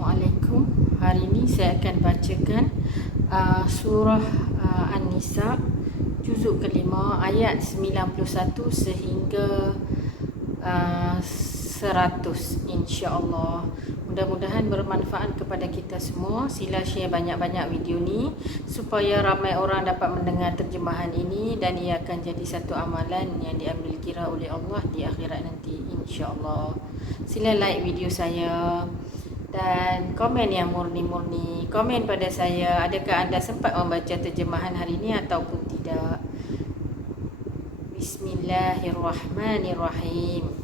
Assalamualaikum. Hari ini saya akan bacakan surah An-Nisa juzuk kelima ayat 91 sehingga 100, insya-Allah. Mudah-mudahan bermanfaat kepada kita semua. Sila share banyak-banyak video ni supaya ramai orang dapat mendengar terjemahan ini dan ia akan jadi satu amalan yang diambil kira oleh Allah di akhirat nanti, insya-Allah. Sila like video saya dan komen yang murni-murni. Komen pada saya, adakah anda sempat membaca terjemahan hari ini ataupun tidak. Bismillahirrahmanirrahim.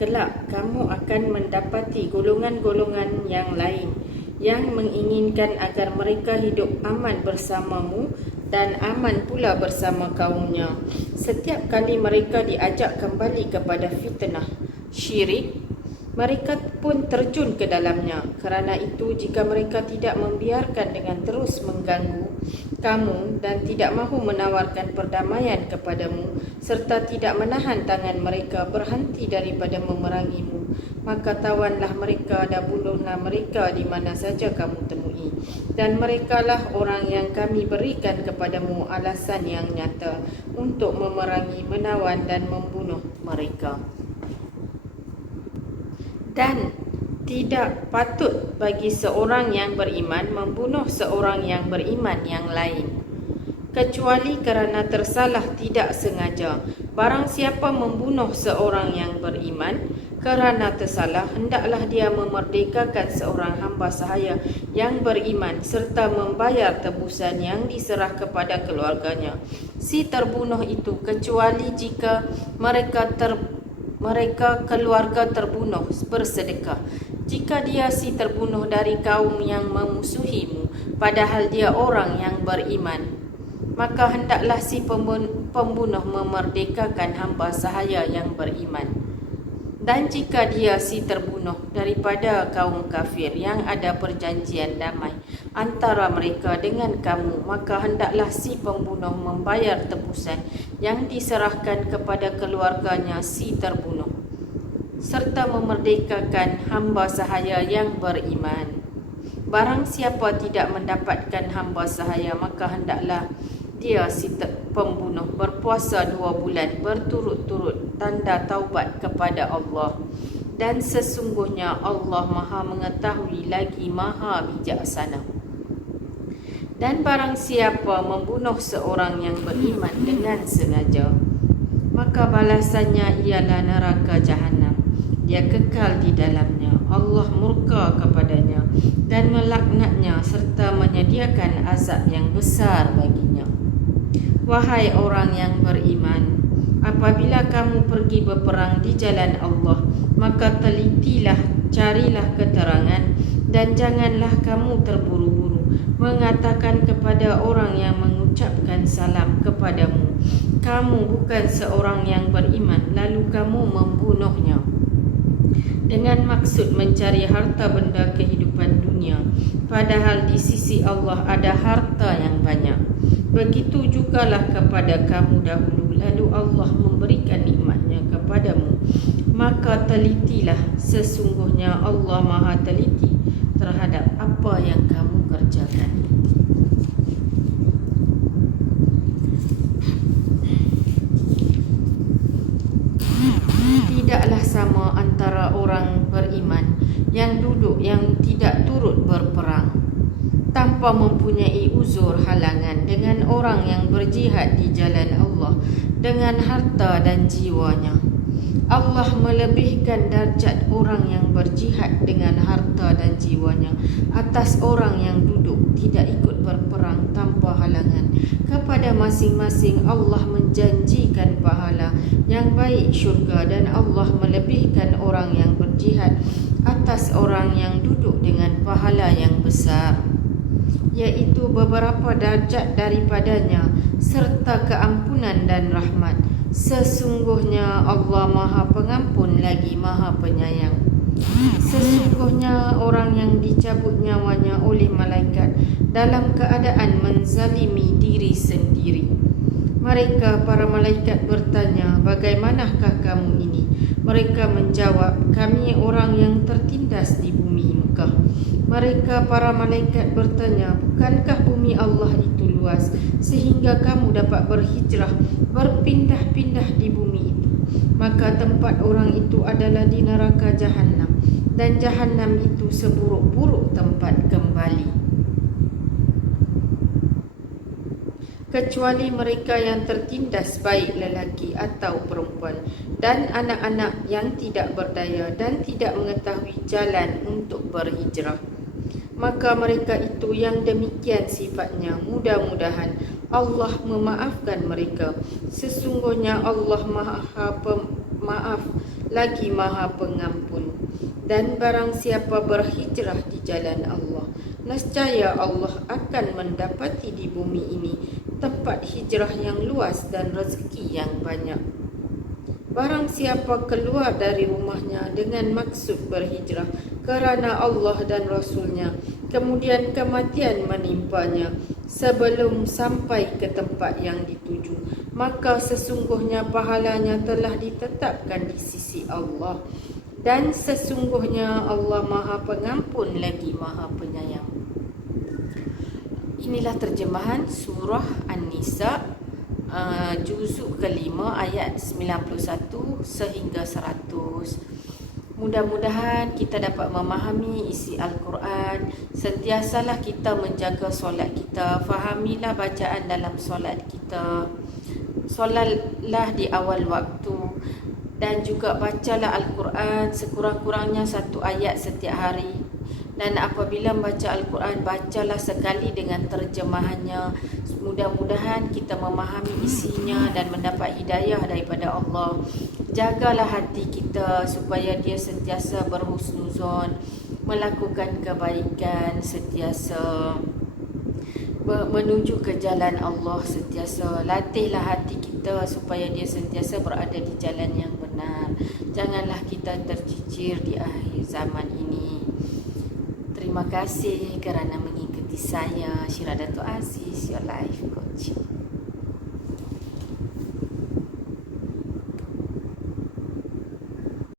Kelak kamu akan mendapati golongan-golongan yang lain yang menginginkan agar mereka hidup aman bersamamu dan aman pula bersama kaumnya. Setiap kali mereka diajak kembali kepada fitnah syirik, mereka pun terjun ke dalamnya. Kerana itu, jika mereka tidak membiarkan dengan terus mengganggu kamu dan tidak mahu menawarkan perdamaian kepadamu serta tidak menahan tangan mereka berhenti daripada memerangimu, maka tawanlah mereka dan bunuhlah mereka di mana saja kamu temui. Dan merekalah orang yang kami berikan kepadamu alasan yang nyata untuk memerangi, menawan dan membunuh mereka. Dan tidak patut bagi seorang yang beriman membunuh seorang yang beriman yang lain, kecuali kerana tersalah tidak sengaja. Barang siapa membunuh seorang yang beriman kerana tersalah, hendaklah dia memerdekakan seorang hamba sahaya yang beriman serta membayar tebusan yang diserah kepada keluarganya. Si terbunuh itu, kecuali jika mereka keluarga terbunuh bersedekah. Jika dia si terbunuh dari kaum yang memusuhimu, padahal dia orang yang beriman, maka hendaklah si pembunuh memerdekakan hamba sahaya yang beriman. Dan jika dia si terbunuh daripada kaum kafir yang ada perjanjian damai antara mereka dengan kamu, maka hendaklah si pembunuh membayar tebusan yang diserahkan kepada keluarganya si terbunuh serta memerdekakan hamba sahaya yang beriman. Barang siapa tidak mendapatkan hamba sahaya, maka hendaklah dia si pembunuh berpuasa 2 bulan berturut-turut tanda taubat kepada Allah. Dan sesungguhnya Allah Maha mengetahui lagi Maha bijaksana. Dan barang siapa membunuh seorang yang beriman dengan sengaja, maka balasannya ialah neraka jahanam. Dia kekal di dalamnya. Allah murka kepadanya dan melaknatnya serta menyediakan azab yang besar baginya. Wahai orang yang beriman, apabila kamu pergi berperang di jalan Allah, maka telitilah, carilah keterangan dan janganlah kamu terburu-buru mengatakan kepada orang yang mengucapkan salam kepadamu, kamu bukan seorang yang beriman, lalu kamu membunuhnya dengan maksud mencari harta benda kehidupan dunia, padahal di sisi Allah ada harta yang banyak. Begitu jugalah kepada kamu dahulu, lalu Allah memberikan nikmatnya kepadamu, maka telitilah, sesungguhnya Allah Maha teliti terhadap apa yang kamu kerjakan. Tidaklah sama antara orang beriman yang duduk yang tidak turut berperang tanpa mempunyai uzur halangan dengan orang yang berjihad di jalan Allah dengan harta dan jiwanya. Allah melebihkan darjat orang yang berjihad dengan harta dan jiwanya atas orang yang duduk tidak ikut berperang tanpa halangan. Kepada masing-masing Allah menjanjikan pahala yang baik syurga, dan Allah melebihkan orang yang berjihad atas orang yang duduk dengan pahala yang besar, iaitu beberapa darjat daripadanya serta keampunan dan rahmat. Sesungguhnya Allah Maha Pengampun lagi Maha Penyayang. Sesungguhnya orang yang dicabut nyawanya oleh malaikat dalam keadaan menzalimi diri sendiri, Mereka, para malaikat bertanya, bagaimanakah kamu ini? Mereka menjawab, kami orang yang tertindas di bumi Mekah. Mereka, para malaikat bertanya, bukankah bumi Allah itu luas sehingga kamu dapat berhijrah, berpindah-pindah di bumi itu? Maka tempat orang itu adalah di neraka Jahannam, dan Jahannam itu seburuk-buruk tempat kembali. Kecuali mereka yang tertindas, baik lelaki atau perempuan, dan anak-anak yang tidak berdaya dan tidak mengetahui jalan untuk berhijrah. Maka mereka itu yang demikian sifatnya, mudah-mudahan Allah memaafkan mereka. Sesungguhnya Allah Maha Pemaaf lagi Maha Pengampun. Dan barang siapa berhijrah di jalan Allah, nescaya Allah akan mendapati di bumi ini tempat hijrah yang luas dan rezeki yang banyak. Barang siapa keluar dari rumahnya dengan maksud berhijrah kerana Allah dan Rasulnya, kemudian kematian menimpanya sebelum sampai ke tempat yang dituju, maka sesungguhnya pahalanya telah ditetapkan di sisi Allah. Dan sesungguhnya Allah Maha Pengampun lagi Maha Penyayang. Inilah terjemahan surah An-Nisa, juzuk kelima ayat 91 sehingga 100. Mudah-mudahan kita dapat memahami isi Al-Quran. Sentiasalah kita menjaga solat kita. Fahamilah bacaan dalam solat kita. Solatlah di awal waktu. Dan juga bacalah Al-Quran sekurang-kurangnya 1 ayat setiap hari. Dan apabila membaca Al-Quran, bacalah sekali dengan terjemahannya. Mudah-mudahan kita memahami isinya dan mendapat hidayah daripada Allah. Jagalah hati kita supaya dia sentiasa berhusnuzon, melakukan kebaikan, sentiasa menuju ke jalan Allah, sentiasa latihlah hati kita supaya dia sentiasa berada di jalan yang benar. Janganlah kita tercicir di akhir zaman ini. Terima kasih kerana mengikuti saya, Syirah Dato' Aziz, your life coach.